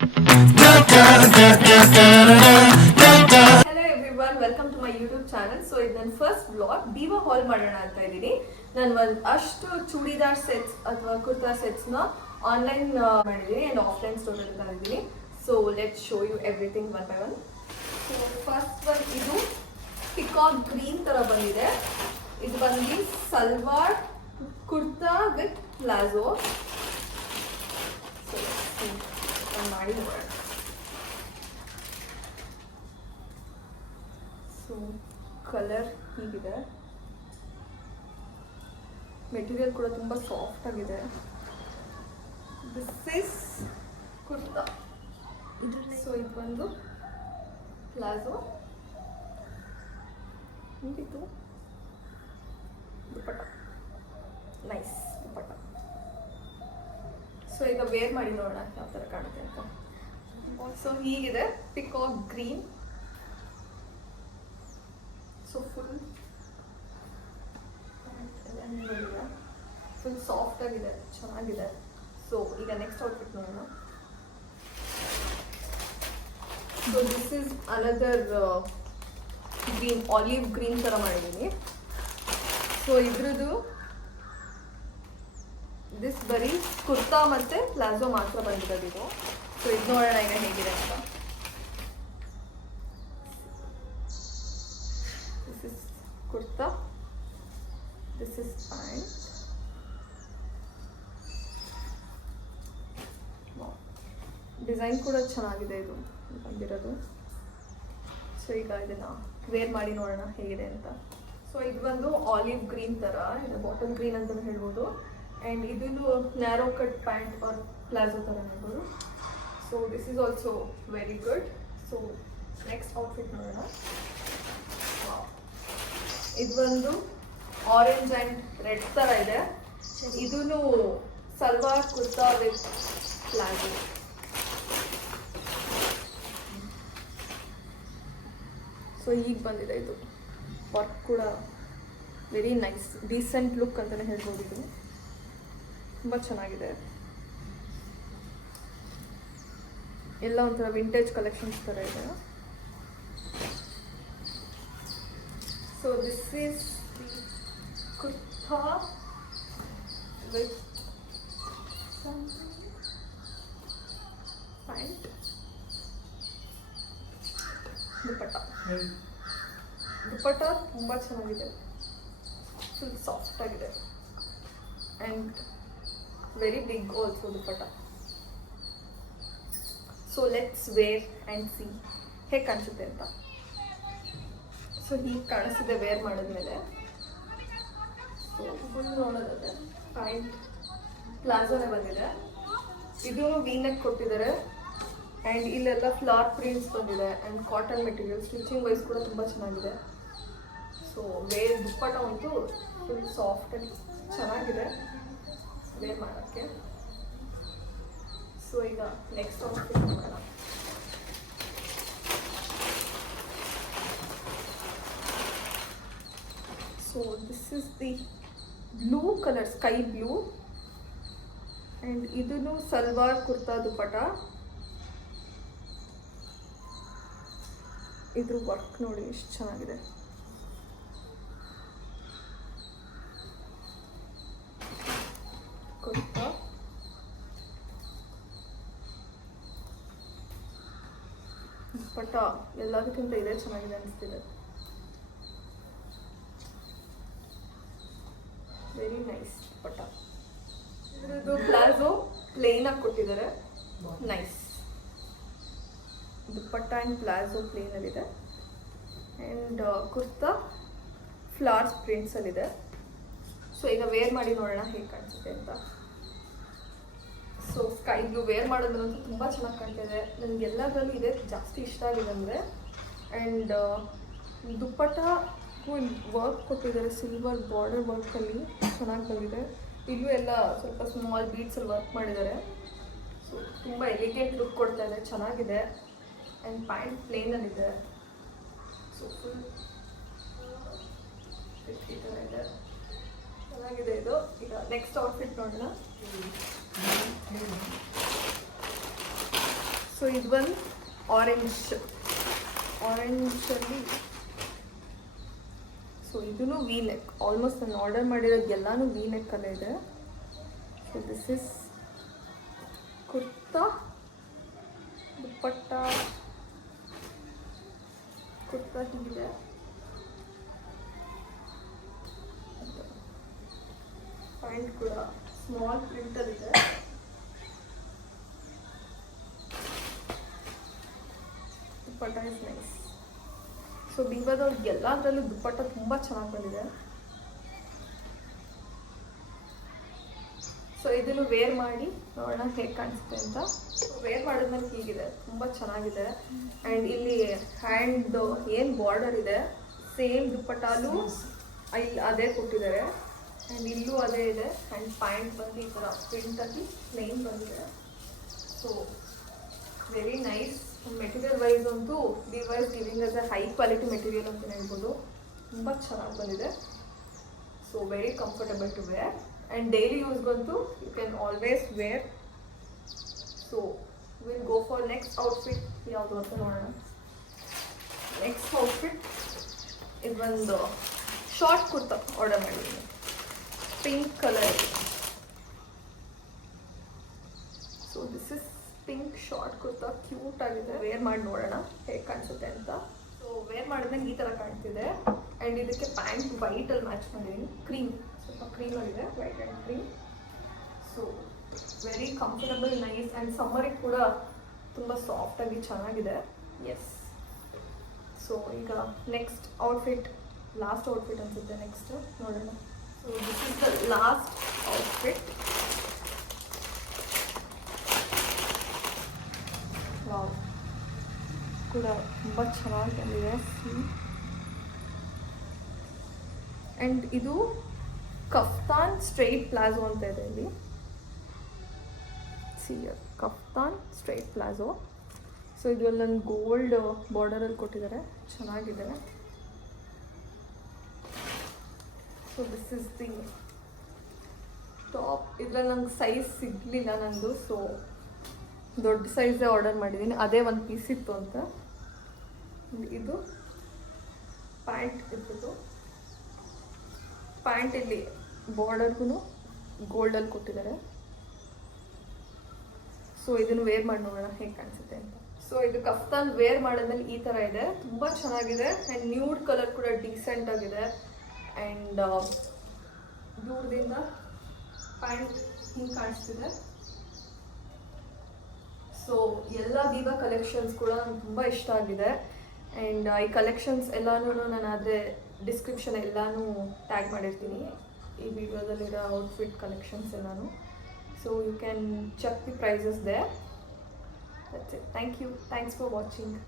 Hello everyone, welcome to my YouTube channel. So ಇದು ನನ್ನ first blog ದಿವಾ ಹಾಲ್ ಮಾಡೋಣ ಅಂತ ಇದ್ದೀನಿ. ನಾನು ಅಷ್ಟು ಚೂಡಿದಾರ್ ಸೆಟ್ಸ್ ಅಥವಾ ಕುರ್ತಾ ಸೆಟ್ಸ್ನ ಆನ್ಲೈನ್ ಮಾಡಿದ್ದೀನಿ ಆ್ಯಂಡ್ ಆಫ್ಲೈನ್ ಸ್ಟೋರಲ್ಲಿ ತಂದಿದ್ದೀನಿ. So let show you everything one by one. So first one ಇದು ಪಿಕಾಕ್ ಗ್ರೀನ್ ಥರ ಬಂದಿದೆ. ಇದು ಬಂದು salwar kurta with palazzo. So ನಾನು ಮಾಡಿ ನೋಡೋಣ. ಸೊ ಕಲರ್ ಹೀಗಿದೆ. ಮೆಟೀರಿಯಲ್ ಕೂಡ ತುಂಬ ಸಾಫ್ಟ್ ಆಗಿದೆ. This is kurta. ಸೊ ಇದು ಬಂದು ಪ್ಲಾಜೋ. ಹಿಂಗಿತ್ತು ದುಪ್ಪಟ್ಟ, ನೈಸ್ ದುಪ್ಪಟ್ಟ. ಸೊ ಈಗ ವೇರ್ ಮಾಡಿ ನೋಡೋಣ ಯಾವ ಥರ ಕಾಣುತ್ತೆ ಅಂತ. ಸೊ ಹೀಗಿದೆ peacock green. So full soft ಆಗಿದೆ, ಚೆನ್ನಾಗಿದೆ. ಸೊ ಈಗ ನೆಕ್ಸ್ಟ್ ಔಟ್ಫಿಟ್ ನೋಡೋಣ. So this is another green, olive green ಥರ ಮಾಡಿದ್ದೀನಿ. ಸೊ ಇದ್ರದ್ದು ದಿಸ್ ಬರೀ ಕುರ್ತಾ ಮತ್ತು ಪ್ಲಾಜೋ ಮಾತ್ರ ಬಂದಿರೋದು ಇದು. ಸೊ ಇದು ನೋಡೋಣ ಈಗ ಹೇಗಿದೆ ಅಂತ. This is kurta, this is pant. Design ಕೂಡ ಚೆನ್ನಾಗಿದೆ ಇದು ಬಂದಿರೋದು. ಸೊ ಈಗ ಇದನ್ನು ವೇರ್ ಮಾಡಿ ನೋಡೋಣ ಹೇಗಿದೆ ಅಂತ. ಸೊ ಇದು ಬಂದು ಆಲಿವ್ ಗ್ರೀನ್ ಥರ ಇದೆ, ಬಾಟಲ್ ಗ್ರೀನ್ ಅಂತಲೂ ಹೇಳ್ಬೋದು. ಆ್ಯಂಡ್ ಇದನ್ನು narrow cut pant or palazzo ಥರ ಹೇಳ್ಬೋದು. So this is also very good. So next outfit ನೋಡೋಣ. ಇದು ಒಂದು ಆರೆಂಜ್ ಆ್ಯಂಡ್ ರೆಡ್ ಥರ ಇದೆ. ಇದೂ salwar kurta with palazzo. So ಈಗ ಬಂದಿದೆ ಇದು. ವರ್ಕ್ ಕೂಡ ವೆರಿ ನೈಸ್, ಡೀಸೆಂಟ್ ಲುಕ್ ಅಂತಲೇ ಹೇಳ್ಬೋದು. ಇದು ತುಂಬ ಚೆನ್ನಾಗಿದೆ. ಎಲ್ಲ ಒಂಥರ ವಿಂಟೇಜ್ ಕಲೆಕ್ಷನ್ಸ್ ಥರ ಇದೆ. So this is kurta with pant, dupatta. Dupatta ತುಂಬ ಚೆನ್ನಾಗಿದೆ, ಫುಲ್ ಸಾಫ್ಟ್ ಆಗಿದೆ and very big also dupatta. So let's wear and see ಹೇಗೆ ಕಾಣಿಸುತ್ತೆ ಅಂತ. ಸೊ ಹೀಗೆ ಕಾಣಿಸ್ತಿದೆ ವೇರ್ ಮಾಡಿದ್ಮೇಲೆ. ಸೊ ಫುಲ್ ನೋಡೋದಾದ್ರೆ ಪ್ಯಾಂಟ್ ಪ್ಲಾಜೋನೇ ಬಂದಿದೆ. ಇದು ವೀನೆಕ್ ಕೊಟ್ಟಿದ್ದಾರೆ ಆ್ಯಂಡ್ ಇಲ್ಲೆಲ್ಲ ಫ್ಲವರ್ ಪ್ರಿಂಟ್ಸ್ ಬಂದಿದೆ and cotton material. Stitching wise ಕೂಡ ತುಂಬ ಚೆನ್ನಾಗಿದೆ. ಸೊ ವೇರ್ ದುಪ್ಪಟ್ಟ ಅಂತೂ ಫುಲ್ ಸಾಫ್ಟ್ ಆಗಿ ಚೆನ್ನಾಗಿದೆ ವೇರ್ ಮಾಡೋಕ್ಕೆ. ಸೊ ಈಗ ನೆಕ್ಸ್ಟ್ ಔಟ್ಫಿಟ್ ಮಾಡೋಣ. So this is the blue colour, sky blue. And ಇದೂ ಸಲ್ವಾರ್ ಕುರ್ತಾ ದುಪ್ಪಟ್ಟ. ಇದ್ರ ವರ್ಕ್ ನೋಡಿ ಎಷ್ಟು ಚೆನ್ನಾಗಿದೆ. ಕುರ್ತಾ ದುಪ್ಪಟ್ಟ ಎಲ್ಲದಕ್ಕಿಂತ ಇದೇ ಚೆನ್ನಾಗಿದೆ ಅನಿಸ್ತಿದೆ. Very nice dupatta. ಇದ್ರದ್ದು ಪ್ಲಾಜೋ ಪ್ಲೇನ್ ಆಗಿ ಕೊಟ್ಟಿದ್ದಾರೆ, ನೈಸ್. ದುಪ್ಪಟ್ಟ ಆ್ಯಂಡ್ ಪ್ಲಾಜೋ ಪ್ಲೇನಲ್ಲಿದೆ ಆ್ಯಂಡ್ ಕುರ್ತಾ ಫ್ಲವರ್ಸ್ ಪ್ರಿಂಟ್ಸಲ್ಲಿದೆ. ಸೊ ಈಗ ವೇರ್ ಮಾಡಿ ನೋಡೋಣ ಹೇಗೆ ಕಾಣಿಸುತ್ತೆ ಅಂತ. ಸೊ ಸ್ಕೈ ಬ್ಲೂ ವೇರ್ ಮಾಡೋದ್ರಂತೂ ತುಂಬ ಚೆನ್ನಾಗಿ ಕಾಣ್ತಿದೆ. ನನಗೆಲ್ಲದರಲ್ಲೂ ಇದೆ ಜಾಸ್ತಿ ಇಷ್ಟ ಆಗಿದೆ ಅಂದರೆ. ಆ್ಯಂಡ್ ದುಪ್ಪಟ್ಟಗೂ ವರ್ಕ್ ಕೊಟ್ಟಿದ್ದಾರೆ, ಸಿಲ್ವರ್ ಬಾರ್ಡರ್ ವರ್ಕಲ್ಲಿ ಚೆನ್ನಾಗಿ ಬಂದಿದೆ. ಇಲ್ಲೂ ಎಲ್ಲ ಸ್ವಲ್ಪ ಸ್ಮಾಲ್ ಬೀಡ್ಸಲ್ಲಿ ವರ್ಕ್ ಮಾಡಿದ್ದಾರೆ. ಸೊ ತುಂಬ ಎಲಿಗೆಂಟ್ ಲುಕ್ ಕೊಡ್ತಾ ಇದೆ, ಚೆನ್ನಾಗಿದೆ. ಆ್ಯಂಡ್ ಪ್ಯಾಂಟ್ ಪ್ಲೇನಲ್ಲಿದೆ. ಸೊ ಫುಲ್ ಈ ಥರ ಇದೆ, ಚೆನ್ನಾಗಿದೆ ಇದು. ಈಗ ನೆಕ್ಸ್ಟ್ ಔಟ್ಫಿಟ್ ನೋಡೋಣ. ಸೊ ಇದು ಒಂದು ಆರೆಂಜಲ್ಲಿ. ಸೊ ಇದೂ ವಿ ನೆಕ್. ಆಲ್ಮೋಸ್ಟ್ ನಾನು ಆರ್ಡರ್ ಮಾಡಿರೋದು ಎಲ್ಲನೂ ವಿ ನೆಕ್ಕಲ್ಲೇ ಇದೆ. So this is kurta. Dupatta kurta ಹೀಗಿದೆ. ಪ್ಯಾಂಟ್ ಕೂಡ ಸ್ಮಾಲ್ ಪ್ರಿಂಟರ್ ಇದೆ. Dupatta is nice. ಸೊ ಬಿಂಬದವ್ರಿಗೆ ಎಲ್ಲದರಲ್ಲೂ ದುಪ್ಪಟ್ಟ ತುಂಬ ಚೆನ್ನಾಗಿ ಬಂದಿದೆ. ಸೊ ಇದನ್ನು ವೇರ್ ಮಾಡಿ ನೋಡೋಣ ಹೇಗೆ ಕಾಣಿಸುತ್ತೆ ಅಂತ. ವೇರ್ ಮಾಡಿದ್ಮೇಲೆ ಹೀಗಿದೆ, ತುಂಬ ಚೆನ್ನಾಗಿದೆ. ಆ್ಯಂಡ್ ಇಲ್ಲಿ ಹ್ಯಾಂಡ್ದು ಏನು ಬಾರ್ಡರ್ ಇದೆ ಸೇಮ್ ದುಪ್ಪಟ್ಟಾಲು ಇಲ್ಲಿ ಅದೇ ಕೊಟ್ಟಿದ್ದಾರೆ. ಆ್ಯಂಡ್ ಇಲ್ಲೂ ಅದೇ ಇದೆ. ಆ್ಯಂಡ್ ಪ್ಯಾಂಟ್ ಬಂದು ಈ ಥರ ಪ್ರಿಂಟಾಗಿ ಪ್ಲೇನ್ ಬಂದಿದೆ. So very nice. Material wise ಅಂತೂ device giving us a high quality material ಅಂತ ಹೇಳ್ಬೋದು. ತುಂಬ ಚೆನ್ನಾಗಿ ಬಂದಿದೆ. So very comfortable to wear. And daily ಯೂಸ್ಗಂತೂ you can always wear. So will go for next outfit. ಯಾವುದು ಅಂತ ನೋಡೋಣ. ನೆಕ್ಸ್ಟ್ ಔಟ್ಫಿಟ್ ಇದೊಂದು ಶಾರ್ಟ್ ಕುರ್ತಾ ಆರ್ಡರ್ ಮಾಡಿದ್ದೀನಿ, pink colour. So this is pink short kurta, cute ಆಗಿದೆ. ವೇರ್ ಮಾಡಿ ನೋಡೋಣ ಹೇಗೆ ಕಾಣಿಸುತ್ತೆ ಅಂತ. ಸೊ ವೇರ್ ಮಾಡಿದಾಗ ಈ ಥರ ಕಾಣ್ತಿದೆ. ಆ್ಯಂಡ್ ಇದಕ್ಕೆ ಪ್ಯಾಂಟ್ ವೈಟಲ್ಲಿ ಮ್ಯಾಚ್ ಮಾಡಿದ್ದೀನಿ. ಕ್ರೀಮ್, ಸ್ವಲ್ಪ ಕ್ರೀಮಲ್ಲಿದೆ, white and cream. So very comfortable, nice. And ಸಮ್ಮರಿಗೆ ಕೂಡ ತುಂಬ ಸಾಫ್ಟಾಗಿ ಚೆನ್ನಾಗಿದೆ. ಎಸ್. ಸೊ ಈಗ ನೆಕ್ಸ್ಟ್ ಔಟ್ಫಿಟ್, ಲಾಸ್ಟ್ ಔಟ್ಫಿಟ್ ಅನಿಸುತ್ತೆ. ನೆಕ್ಸ್ಟ್ ನೋಡೋಣ. So this is the last outfit. Wow, ಕೂಡ ತುಂಬ ಚೆನ್ನಾಗಿ ಬಂದಿದೆ. ಆ್ಯಂಡ್ ಇದು ಕಫ್ತಾನ್ ಸ್ಟ್ರೈಟ್ ಪ್ಲಾಜೋ ಅಂತ ಇದೆ ಇಲ್ಲಿ. Kaftan straight palazzo. ಸೊ ಇದು ನನ್ನ ಗೋಲ್ಡ್ ಬಾರ್ಡರಲ್ಲಿ ಕೊಟ್ಟಿದ್ದಾರೆ, ಚೆನ್ನಾಗಿದೆ. So this is the top. ಇದರಲ್ಲಿ ನಂಗೆ ಸೈಜ್ ಸಿಗಲಿಲ್ಲ ನಂದು. ಸೊ ದೊಡ್ಡ ಸೈಜೇ ಆರ್ಡರ್ ಮಾಡಿದ್ದೀನಿ, ಅದೇ ಒಂದು ಪೀಸ್ ಇತ್ತು ಅಂತ. ಇದು ಪ್ಯಾಂಟ್ ಇರ್ಬೋದು. ಪ್ಯಾಂಟ್ ಇಲ್ಲಿ ಬಾರ್ಡರ್ಗೂ ಗೋಲ್ಡಲ್ಲಿ ಕೊಟ್ಟಿದ್ದಾರೆ. ಸೊ ಇದನ್ನು ವೇರ್ ಮಾಡಿ ನೋಡೋಣ ಹೇಗೆ ಕಾಣಿಸುತ್ತೆ ಅಂತ. ಸೊ ಇದು ಕಫ್ತಾನ್ ವೇರ್ ಮಾಡಿದ್ಮೇಲೆ ಈ ಥರ ಇದೆ, ತುಂಬ ಚೆನ್ನಾಗಿದೆ. ಆ್ಯಂಡ್ ನ್ಯೂಡ್ ಕಲರ್ ಕೂಡ ಡೀಸೆಂಟ್ ಆಗಿದೆ. ಆ್ಯಂಡ್ ದೂರದಿಂದ ಪ್ಯಾಂಟ್ ಹಿಂಗೆ ಕಾಣಿಸ್ತಿದೆ. ಸೊ ಎಲ್ಲ ವಿವಾ ಕಲೆಕ್ಷನ್ಸ್ ಕೂಡ ನಂಗೆ ತುಂಬ ಇಷ್ಟ ಆಗಿದೆ. ಆ್ಯಂಡ್ ಈ ಕಲೆಕ್ಷನ್ಸ್ ಎಲ್ಲನೂ ನಾನು ಆದರೆ ಡಿಸ್ಕ್ರಿಪ್ಷನ್ ಎಲ್ಲನೂ ಟ್ಯಾಗ್ ಮಾಡಿರ್ತೀನಿ, ಈ ವಿಡಿಯೋದಲ್ಲಿರೋ ಔಟ್ಫಿಟ್ ಕಲೆಕ್ಷನ್ಸ್ ಎಲ್ಲನೂ. So you can check the prices there. That's it. Thank you. Thanks for watching.